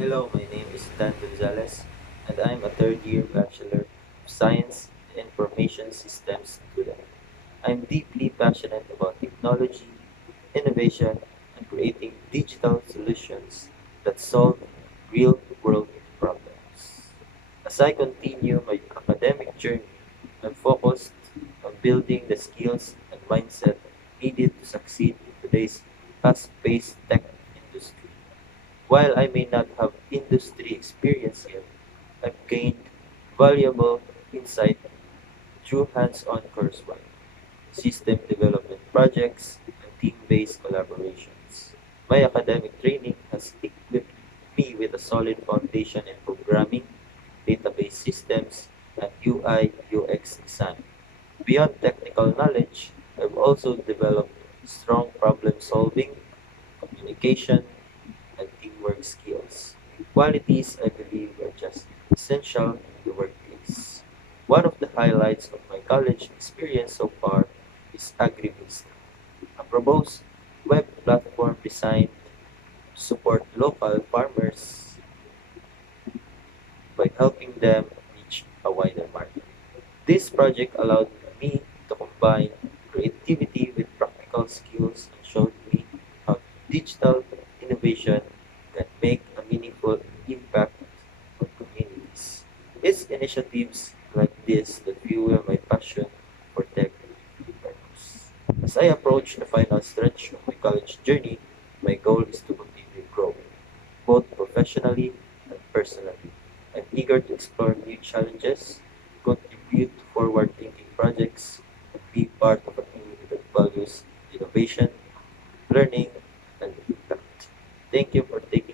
Hello, my name is Dan Gonzalez, and I'm a third year Bachelor of Science in Information Systems student. I'm deeply passionate about technology, innovation, and creating digital solutions that solve real world problems. As I continue my academic journey, I'm focused on building the skills and mindset needed to succeed in today's fast-paced tech industry. While I may not have industry experience yet, I've gained valuable insight through hands-on coursework, system development projects, and team-based collaborations. My academic training has equipped me with a solid foundation in programming, database systems, and UI UX design. Beyond technical knowledge, I've also developed strong problem solving, communication, and teamwork skills, qualities I believe are just essential in the workplace. One of the highlights of my college experience so far is AgriVista, a proposed web platform designed to support local farmers by helping them reach a wider market. This project allowed me to combine creativity with practical skills and showed me how digital innovation can make a meaningful impact on communities. It's initiatives like this that fuel my passion for tech and purpose. As I approach the final stretch of my college journey, my goal is to continue growing, both professionally and personally. I'm eager to explore new challenges, contribute to forward-thinking projects, and be part of a community that values innovation, learning, and impact. Thank you for taking